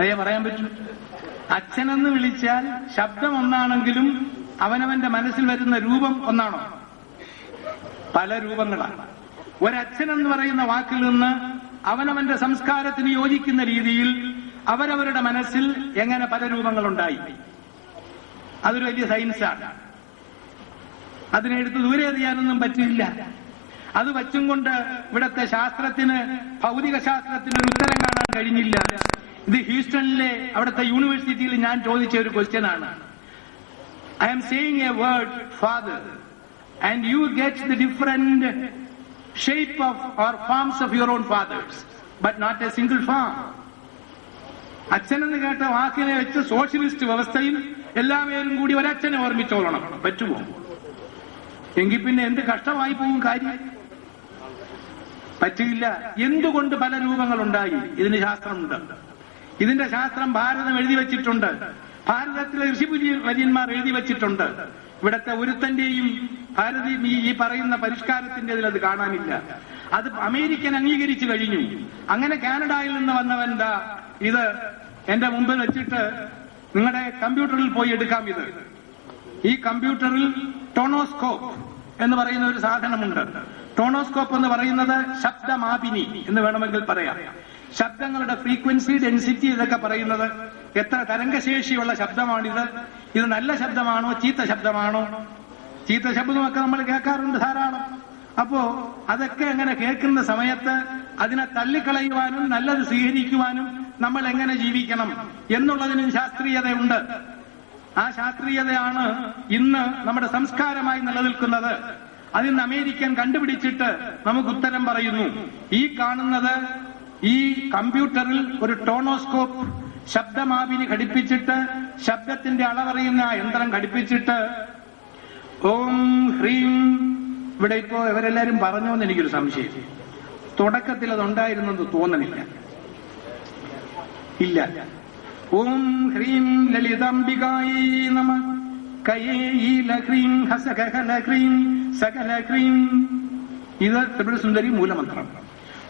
അതേ പറയാൻ പറ്റൂ. അച്ഛനെന്ന് വിളിച്ചാൽ ശബ്ദം ഒന്നാണെങ്കിലും അവനവന്റെ മനസ്സിൽ വരുന്ന രൂപം ഒന്നാണോ? പല രൂപങ്ങളാണ്. ഒരച്ഛനെന്ന് പറയുന്ന വാക്കിൽ നിന്ന് അവനവന്റെ സംസ്കാരത്തിന് യോജിക്കുന്ന രീതിയിൽ അവരവരുടെ മനസ്സിൽ എങ്ങനെ പല രൂപങ്ങളുണ്ടായി? അതൊരു വലിയ സയൻസാണ്. അതിനെടുത്ത് ദൂരെ എറിയാനൊന്നും പറ്റില്ല. അത് വച്ചും കൊണ്ട് ഇവിടത്തെ ശാസ്ത്രത്തിന്, ഭൗതിക ശാസ്ത്രത്തിന് ഒരു ഉത്തരം കാണാൻ കഴിഞ്ഞില്ല. ഇത് ഹ്യൂസ്റ്റണിലെ അവിടുത്തെ യൂണിവേഴ്സിറ്റിയിൽ ഞാൻ ചോദിച്ച ഒരു ക്വസ്റ്റ്യൻ ആണ്. I am saying a word father and you get the different shape of or forms of your own fathers but not a single form. അച്ഛനെന്ന് കേട്ട വാക്കിനെ വെച്ച് സോഷ്യലിസ്റ്റ് വ്യവസ്ഥയിൽ എല്ലാവരും കൂടി ഒരച്ഛനെ ഓർമ്മിച്ചോളണം. പറ്റുമോ? എങ്കിൽ പിന്നെ എന്ത് കഷ്ടമായി പോകും കാര്യം? പറ്റില്ല. എന്തുകൊണ്ട് പല രൂപങ്ങളുണ്ടായി? ഇതിന് ശാസ്ത്രമുണ്ട്. ഇതിന്റെ ശാസ്ത്രം ഭാരതം എഴുതി വച്ചിട്ടുണ്ട്. ഭാരതത്തിലെ ഋഷിവര്യന്മാർ എഴുതി വച്ചിട്ടുണ്ട്. ഇവിടത്തെ ഒരുത്തന്റെയും ഈ പറയുന്ന പരിഷ്കാരത്തിന്റെ അത് കാണാനില്ല. അത് അമേരിക്കൻ അംഗീകരിച്ചു കഴിഞ്ഞു. അങ്ങനെ കാനഡയിൽ നിന്ന് വന്നവന്റെ ഇത് എന്റെ മുമ്പിൽ വെച്ചിട്ട് നിങ്ങളുടെ കമ്പ്യൂട്ടറിൽ പോയി എടുക്കാം. ഈ കമ്പ്യൂട്ടറിൽ ടോണോസ്കോപ്പ് എന്ന് പറയുന്ന ഒരു സാധനമുണ്ട്. ടോണോസ്കോപ്പ് എന്ന് പറയുന്നത് ശബ്ദമാപിനി എന്ന് വേണമെങ്കിൽ പറയാം. ശബ്ദങ്ങളുടെ ഫ്രീക്വൻസി, ഡെൻസിറ്റി ഇതൊക്കെ പറയുന്നത് എത്ര തരംഗശേഷിയുള്ള ശബ്ദമാണിത്, ഇത് നല്ല ശബ്ദമാണോ ചീത്ത ശബ്ദമാണോ? ചീത്ത ശബ്ദമൊക്കെ നമ്മൾ കേൾക്കാറുണ്ട് ധാരാളം. അപ്പോ അതൊക്കെ അങ്ങനെ കേൾക്കുന്ന സമയത്ത് അതിനെ തള്ളിക്കളയുവാനും നല്ലത് സ്വീകരിക്കുവാനും നമ്മൾ എങ്ങനെ ജീവിക്കണം എന്നുള്ളതിനും ശാസ്ത്രീയതയുണ്ട്. ആ ശാസ്ത്രീയതയാണ് ഇന്ന് നമ്മുടെ സംസ്കാരമായി നിലനിൽക്കുന്നത്. അതിന്ന് അമേരിക്കൻ കണ്ടുപിടിച്ചിട്ട് നമുക്ക് ഉത്തരം പറയുന്നു. ഈ കാണുന്നത് ഈ കമ്പ്യൂട്ടറിൽ ഒരു ടോണോസ്കോപ്പ് ശബ്ദമാപിനി ഘടിപ്പിച്ചിട്ട് ശബ്ദത്തിന്റെ അളവറിയുന്ന ആ യന്ത്രം ഘടിപ്പിച്ചിട്ട് ഓം ഹ്രീം, ഇവിടെ ഇപ്പോ ഇവരെല്ലാരും പറഞ്ഞോ എന്ന് എനിക്കൊരു സംശയം. തുടക്കത്തിൽ അതുണ്ടായിരുന്നെന്ന് തോന്നണില്ല. ഇല്ല. ഓം ഹ്രീം ലളിതാംബികായേ നമഃ കയേല ഹ്രീം ഹസകഹല ഹ്രീം സകല ഹ്രീം. ഇത് ത്രിപുര സുന്ദരി മൂലമന്ത്രം.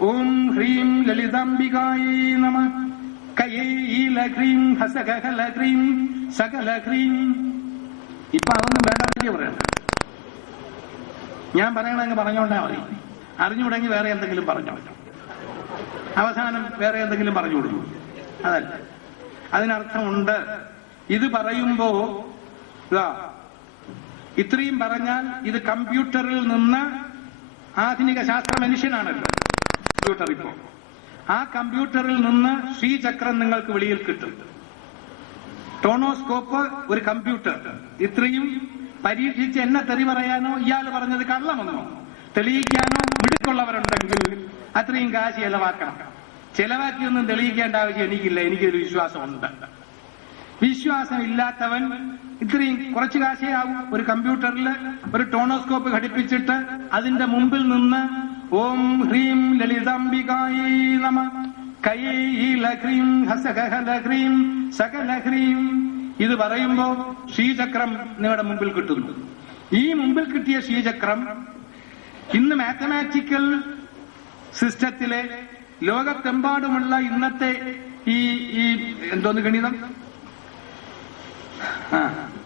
ഓം ഹ്രീം ലളിതാംബികായേ നമഃ കയേല ഹ്രീം ഹസകഹല ഹ്രീം സകല ഹ്രീം. ഇപ്പൊ അതൊന്നും വേണ്ട പറയണ്ട. ഞാൻ പറയണങ്ങ് പറഞ്ഞോണ്ടാ മതി. അറിഞ്ഞുകൂടെങ്കിൽ വേറെ എന്തെങ്കിലും പറഞ്ഞോ. അവസാനം വേറെ എന്തെങ്കിലും പറഞ്ഞു കൊടുക്കും. അതല്ല, അതിനർത്ഥമുണ്ട്. ഇത് പറയുമ്പോ ഇത്രയും പറഞ്ഞാൽ ഇത് കമ്പ്യൂട്ടറിൽ നിന്ന് ആധുനിക ശാസ്ത്ര മനുഷ്യനാണല്ലോ കമ്പ്യൂട്ടർ. ഇപ്പോ ആ കമ്പ്യൂട്ടറിൽ നിന്ന് ശ്രീചക്രം നിങ്ങൾക്ക് വെളിയിൽ കിട്ടും. ടോണോസ്കോപ്പ് ഒരു കമ്പ്യൂട്ടർ. ഇത്രയും പരീക്ഷിച്ച് എന്നെ തെറി പറയാനോ ഇയാൾ പറഞ്ഞത് കള്ളമെന്നോ തെളിയിക്കാനോ മിടുക്കുള്ളവരുണ്ടെങ്കിൽ അത്രയും കാശ് ചെലവാക്കണം. ചെലവാക്കിയൊന്നും തെളിയിക്കേണ്ട ആവശ്യം എനിക്കില്ല. എനിക്കൊരു വിശ്വാസമുണ്ട്. വിശ്വാസം ഇല്ലാത്തവൻ ഇത്രയും കുറച്ച് കാശേ ആവും. ഒരു കമ്പ്യൂട്ടറിൽ ഒരു ടോണോസ്കോപ്പ് ഘടിപ്പിച്ചിട്ട് അതിന്റെ മുമ്പിൽ നിന്ന് ഓം ഹ്രീം ലളിതാംബികായേ നമഃ കയേല ഹ്രീം ഹസകഹല ഹ്രീം സകല ഹ്രീം ഇത് പറയുമ്പോ ശ്രീചക്രം നിങ്ങളുടെ മുമ്പിൽ കിട്ടുന്നു. ഈ മുമ്പിൽ കിട്ടിയ ശ്രീചക്രം ഇന്ന് മാത്തമാറ്റിക്കൽ സിസ്റ്റത്തിലെ ലോകത്തെമ്പാടുമുള്ള ഇന്നത്തെ ഈ എന്തോന്ന്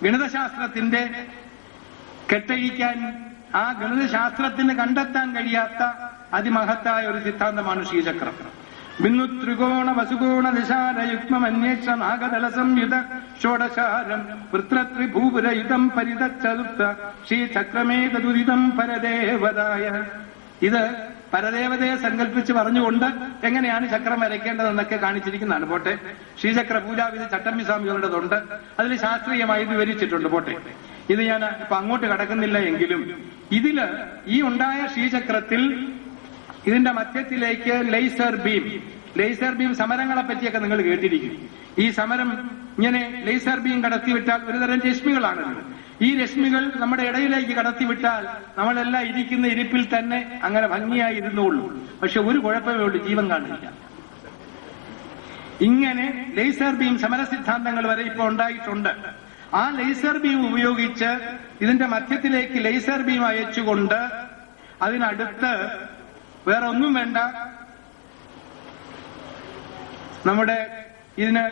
ഗണിതശാസ്ത്രത്തിന്റെ കെട്ടഴിക്കാൻ, ആ ഗണിതശാസ്ത്രത്തിന് കണ്ടെത്താൻ കഴിയാത്ത അതിമഹത്തായ ഒരു സിദ്ധാന്തമാണ് ശ്രീചക്രം. ബിന്ദു ത്രികോണ വസുകോണ നിശാര യുഗ്മന്വേഷ നാഗദല സംയുത ഷോഡശാരം വൃത്രത്രിഭൂപുരയുധം പരിതച്ചതുത്ത ശ്രീചക്രമേതദുരിതം പരദേവതായ. ഇത് പരദേവതയെ സങ്കല്പിച്ച് പറഞ്ഞുകൊണ്ട് എങ്ങനെയാണ് ചക്രം വരയ്ക്കേണ്ടതെന്നൊക്കെ കാണിച്ചിരിക്കുന്നതാണ്. പോട്ടെ, ശ്രീചക്ര പൂജാവിധി ചട്ടമ്പി സ്വാമികളുടേതുണ്ട്. അതിൽ ശാസ്ത്രീയമായി വിവരിച്ചിട്ടുണ്ട്. പോട്ടെ, ഇത് ഞാൻ ഇപ്പൊ അങ്ങോട്ട് കടക്കുന്നില്ല. എങ്കിലും ഇതില് ഈ ഉണ്ടായ ശ്രീചക്രത്തിൽ ഇതിന്റെ മധ്യത്തിലേക്ക് ലേസർ ബീം സമരങ്ങളെ പറ്റിയൊക്കെ നിങ്ങൾ കേട്ടിരിക്കും. ഈ സമരം ഇങ്ങനെ ലേസർ ബീം കടത്തിവിട്ടാൽ ഒരുതരം രശ്മികളാണത്. ഈ രശ്മികൾ നമ്മുടെ ഇടയിലേക്ക് കടത്തിവിട്ടാൽ നമ്മളെല്ലാം ഇരിക്കുന്ന ഇരിപ്പിൽ തന്നെ അങ്ങനെ ഭംഗിയായി ഇരുന്നുള്ളൂ. പക്ഷെ ഒരു കുഴപ്പമേ ഉള്ളൂ, ജീവൻ കാണില്ല. ഇങ്ങനെ ലേസർ ബീം സമര സിദ്ധാന്തങ്ങൾ വരെ ഇപ്പോൾ ഉണ്ടായിട്ടുണ്ട്. ആ ലേസർ ബീം ഉപയോഗിച്ച് ഇതിന്റെ മധ്യത്തിലേക്ക് ലേസർ ബീം അയച്ചുകൊണ്ട് അതിനടുത്ത് വേറെ ഒന്നും വേണ്ട, നമ്മുടെ ഇതിന്